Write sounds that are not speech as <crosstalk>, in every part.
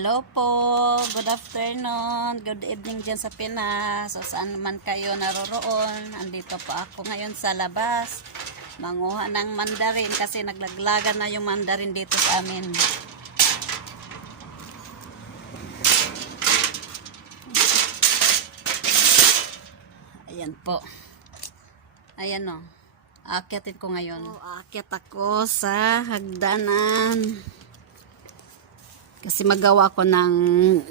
Hello po, good afternoon, good evening dyan sa Pinas. So saan man kayo naroroon, andito po ako ngayon sa labas. Manguha ng mandarin kasi naglaglagan na yung mandarin dito sa amin. Ayan po. Ayan o. Aakyatin ko ngayon. Oh, aakyat ako sa hagdanan. Kasi magawa ko ng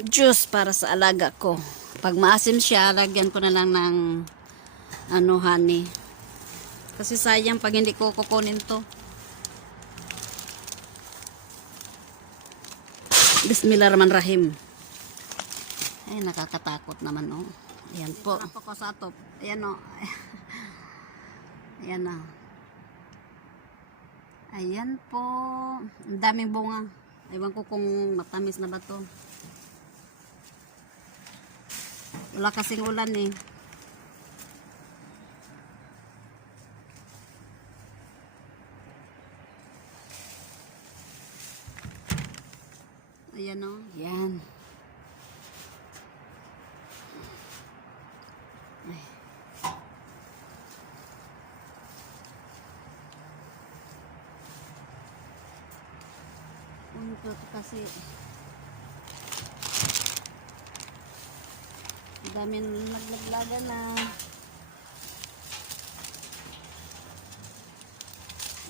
juice para sa alaga ko. Pag maasim siya, lagyan ko na lang ng ano, honey. Kasi sayang pag hindi ko kukunin to. Bismillahirrahmanirrahim. Ay, nakakatakot naman, oh. Ayan po. Ito ko sa top. Ayan, oh. <laughs> Ayan na. Ayan po. Ang daming bunga. Ewan ko kung matamis na ba to. Wala kasing ulan eh. Ayan o. Yan. Punto kasi dami naglaglaga na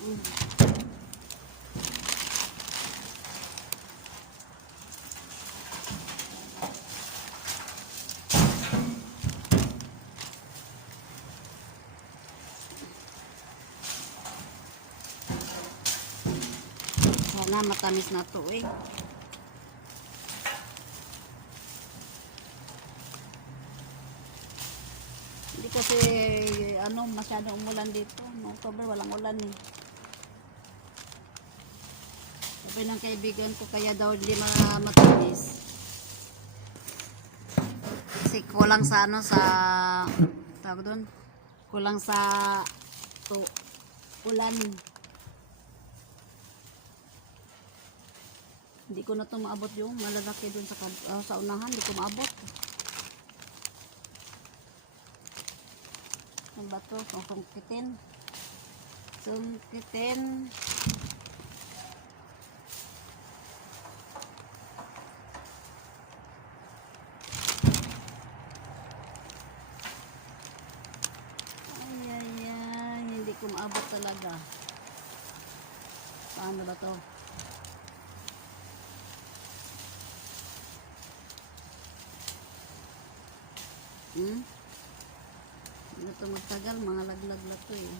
Mm. Sana matamis na to eh. Hindi kasi ano masyadong umulan dito. No October walang ulan eh. Sabi ng kaibigan ko kaya daw hindi ma- matamis. Kasi kulang sa ano sa tawag doon. Kulang sa to ulan. Hindi ko na to maabot yung malalaki dun sa, ah, sa unahan. Hindi ko maabot. Ano ba to? Sungkitin. Sungkitin. Ay, ay, ay. Hindi ko maabot talaga. Paano ba to? Hmm? Ano to magtagal? Mga laglag na to eh.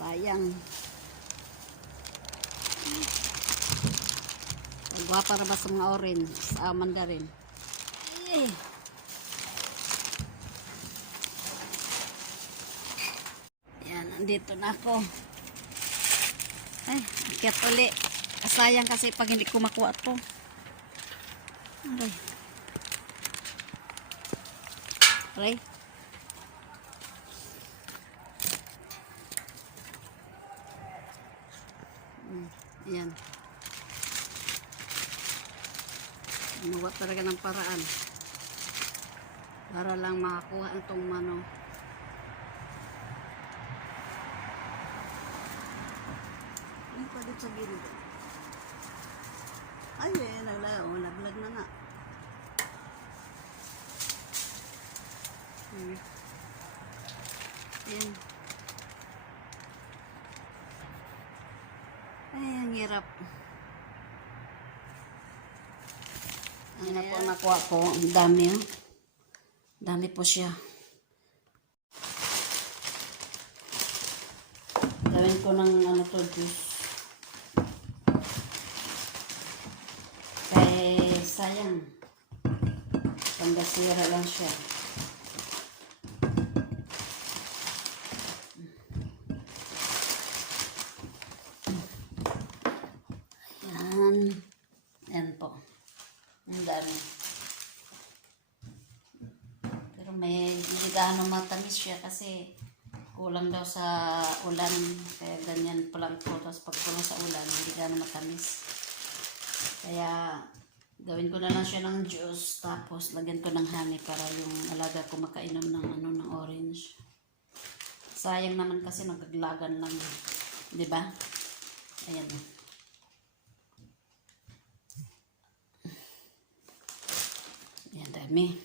Sayang. Pagwa para ba sa mga orange? Sa mandarin. Eh. Yan, andito na ako. Ay, akyat uli. Sayang kasi pag hindi ko makuha to. Aray. Aray. Mm, Ayan. Gumawa talaga ng paraan. Para lang makakuha itong mano. Ay, pa dito sa gilid. Ay, eh, naglag, oh, naglag na nga. Hmm. Ayan. Ay, ang hirap. Ayan na po nakuha ko. Ang dami, oh. Dami po siya. Gawin ko ng ano to, juice. Kaya sayang. Pandasira lang siya. Yan. Yan po. Ang dami. Pero may hindi gaano matamis siya kasi kulang daw sa ulan. Kaya ganyan pa lang po. Tapos pag kulang sa ulan, hindi gaano matamis. Kaya, gawin ko na lang siya ng juice, tapos lagyan ko ng honey para yung alaga ko makainom ng ano ng orange. Sayang naman kasi nagaglagan lang. Di ba? Ayan. Ayan, dami.